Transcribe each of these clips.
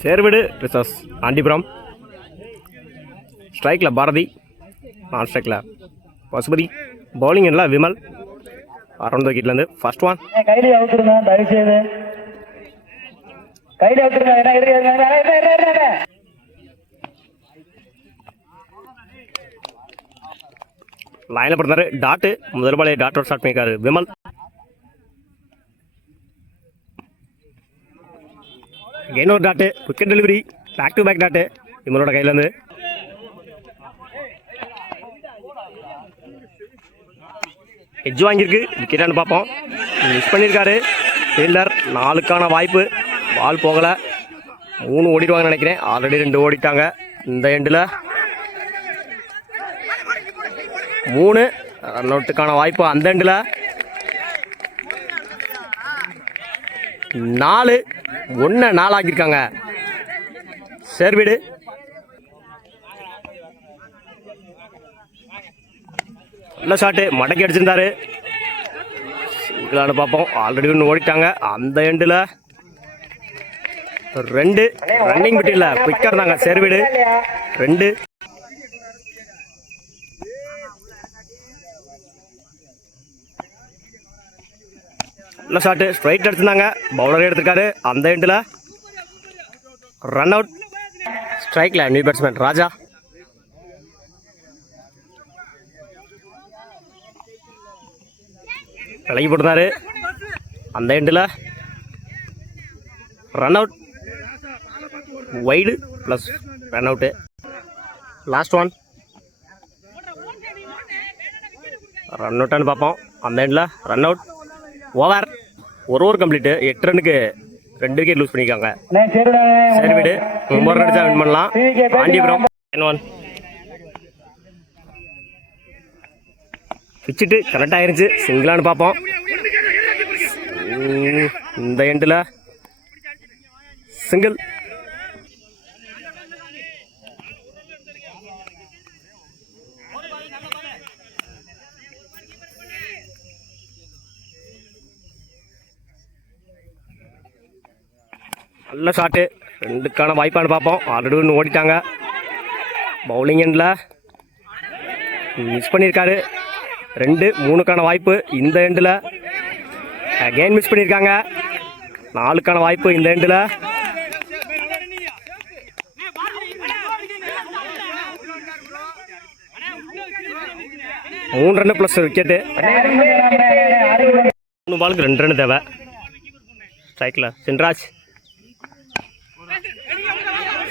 சேர்விடு versus Andipuram. ஸ்ட்ரைக்கில் பாரதி, நான் ஸ்ட்ரைக்கில் பசுபதி, பவுலிங் எல்லாம் விமல். அரௌண்ட் விக்கெட்லேருந்து ஃபர்ஸ்ட் ஒன். கையில அவுத்துருங்க, தயவுசெய்து கையில அவுத்துருங்க. லைனில் பிறந்தாரு டாட்டு. முதல் பாலே டாட்டோட ஸ்டார்ட் பண்ணியிருக்காரு விமல். ஒரு dot, wicket delivery, back to back dot விமலோட கையிலேருந்து. எட்ஜ் வாங்கியிருக்கு, விக்கெட்டானு பார்ப்போம். மிஸ் பண்ணியிருக்காரு ஃபீல்டர். 4க்கான வாய்ப்பு, பால் போகலை. 3 ஓடிடுவாங்கன்னு நினைக்கிறேன். ஆல்ரெடி 2 ஓடிட்டாங்க. இந்த எண்டில் 3 ரன் அவுட்டுக்கான வாய்ப்பு. அந்த எண்டில் 4 4 ஆக்கியிருக்காங்க. சேர்வீடு நல்ல ஷாட்டு, மடக்கி அடிச்சிருந்தாரு. சிங்கிளானு பார்ப்போம். ஆல்ரெடி 1 ஓடிட்டாங்க. அந்த எண்டில் 2 ரன்னிங் விட்டு இல்லை, குயிக்காக இருந்தாங்க. சேர்வீடு 2. நல்ல ஷாட்டு, ஸ்ட்ரைட் எடுத்திருந்தாங்க. பவுலர் எடுத்திருக்காரு. அந்த எண்டில் ரன் அவுட். ஸ்ட்ரைக்கில் நியூ பேட்ஸ்மேன் ராஜா. விலகி போட்டிருந்தாரு. அந்த எண்டில் run out. Wide plus run out. Last one. Run அவுட்டான்னு பார்ப்போம். அந்த எண்டில் ரன் அவுட். ஓவர். ஒரு ஓவர் கம்ப்ளீட்டு. 8 ரன்னுக்கு 2 விக்கெட் லூஸ் பண்ணியிருக்காங்க. சரி விடு, 9 ரன் அடிச்சா வின் பண்ணலாம். ஆண்டிபுரம் 1 பிச்சுட்டு கரெக்ட் ஆயிருச்சு. சிங்கிளானு பார்ப்போம். இந்த எண்டில் சிங்கிள். நல்ல ஷாட்டு, 2க்கான வாய்ப்பானு பார்ப்போம். ஆல்ரெடி 1 ஓடிட்டாங்க. பவுலிங் எண்டில் மிஸ் பண்ணியிருக்காரு. 2 3க்கான வாய்ப்பு. இந்த எண்டில் அகெயின் மிஸ் பண்ணியிருக்காங்க. 4க்கான வாய்ப்பு. இந்த எண்டில் 3 ரன்னு ப்ளஸ் விக்கெட்டு. 3 பாலுக்கு 2 ரன்னு தேவை. ஸ்ட்ரைக்கில் சின்ராஜ்.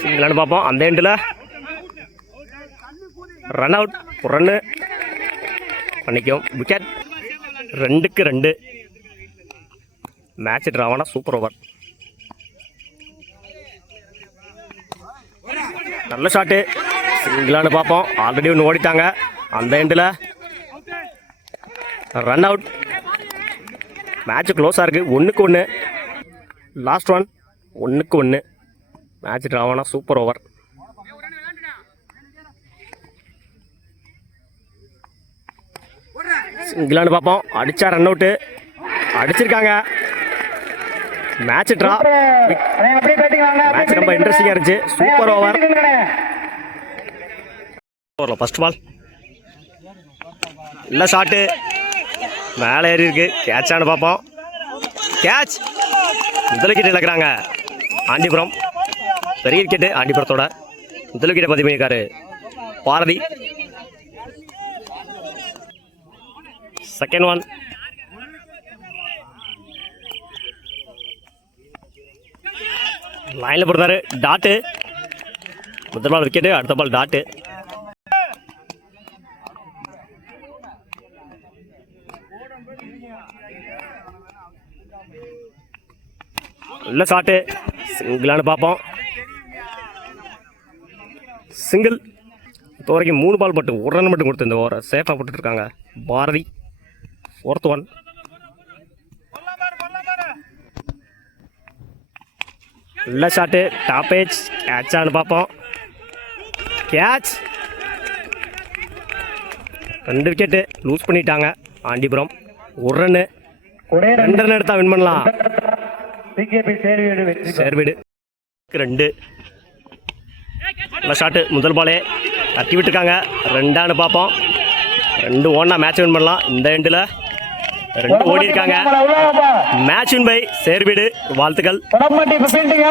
சிங்கிளானு பார்ப்போம். அந்த எண்டில் ரன் அவுட். 1 ரன்னு பண்ணிக்கும். விக்கெட். 2க்கு 2. மேட்ச் ட்ராவானா சூப்பர் ஓவர். நல்ல ஷாட்டு, சிங்கிளானு பார்ப்போம். ஆல்ரெடி 1 ஓடிட்டாங்க. அந்த எண்டில் ரன் அவுட். மேட்ச் க்ளோஸாக இருக்குது. 1க்கு 1. Last one. 1க்கு 1. மேட்ச் ட்ராவானா சூப்பர் ஓவர். சிங்கிளானு பார்ப்போம். அடிச்சா ரன் அவுட்டு. அடிச்சிருக்காங்க. Match draw. மேட்ச் ரொம்ப இன்ட்ரெஸ்டிங்காக இருந்துச்சு. Super over. ஓவரில் ஃபர்ஸ்ட் பால். இல்லை ஷாட்டு, மேலே ஏறி இருக்கு. கேட்சானு பார்ப்போம். கேட்ச். முதல் விக்கெட் இழக்கிறாங்க ஆண்டிபுரம். பெரிய விக்கெட்டு ஆண்டிபுரத்தோட. முதல் விக்கெட்டை பதிவு பண்ணியிருக்காரு பாரதி. Second one. லைனில் போடுறாரு டாட்டு. முதல் பால் விக்கெட்டு, அடுத்த பால் டாட்டு. நல்ல ஷாட்டு, சிங்கிளானு பார்ப்போம். சிங்கிள். இப்போ வரைக்கும் 3 பால் மட்டும் 1 ரன் மட்டும் கொடுத்து இந்த ஓவரை சேஃபாக போட்டுட்ருக்காங்க பாரதி. 4th one. நல்ல ஷாட்டு, டாப் ஏஜ். கேட்சானு பார்ப்போம். கேட்ச். 2 விக்கெட்டு லூஸ் பண்ணிட்டாங்க ஆண்டிபுரம். 1 ரன்னு. 2 ரன் எடுத்தால் வின் பண்ணலாம். பிகேபி சேர்வீடு வெற்றி பெறும். சேர்வீடு 2 நல்ல ஷாட்டு முதல் பாலே தட்டி விட்டுருக்காங்க. 2 பார்ப்போம். 2 ஓடனா மேட்ச் வின் பண்ணலாம். இந்த எண்டில் 2 ஓடி இருக்காங்க. Match win by சேர்வீடு. வாழ்த்துக்கள். படமாட்டி இப்ப fielding